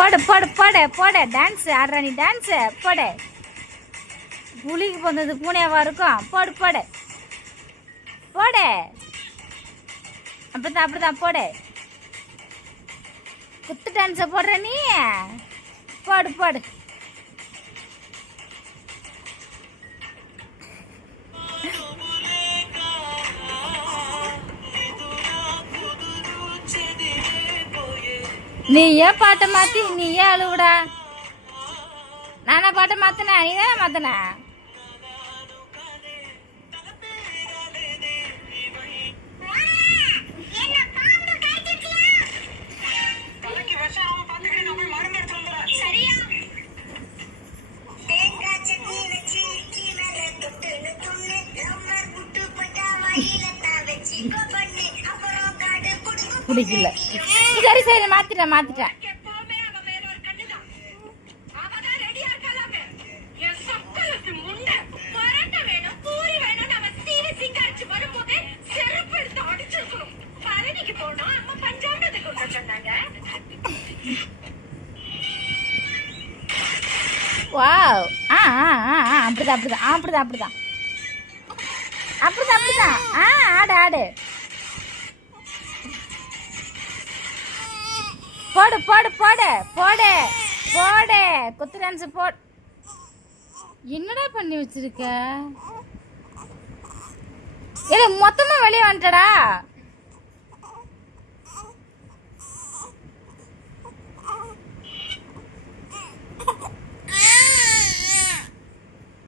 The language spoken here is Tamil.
போடு போடு போடு போடு டான்ஸ் ஆடுற நீ டான்ஸு போடு. புலிக்கு போனது பூனையாவா இருக்கும்? போடு போடு போடு. அப்படிதான் அப்படிதான் போடு. குத்து டான்ஸை போடுற நீ போடு போடு. நீ ஏன் பாட்டை மாத்தி நீ ஏன் அழுவுடா? நானா பாட்டை மாத்தின? நீ தானே மாத்தின. பிடிக்கல. சரி சரி மாத்திட்டேன் மாத்திட்டேன். வாவ். அப்படிதான் அப்படிதான் அப்படிதான் அப்படிதான் அப்படிதான் அப்படிதான். ஆடு ஆடு. போடு போடு போடு போடு போடு. குத்து டான்ஸ் போடு. என்னடா பண்ணி வச்சிருக்க? இல்ல மொத்தமா வெளியே வந்துட்டடா.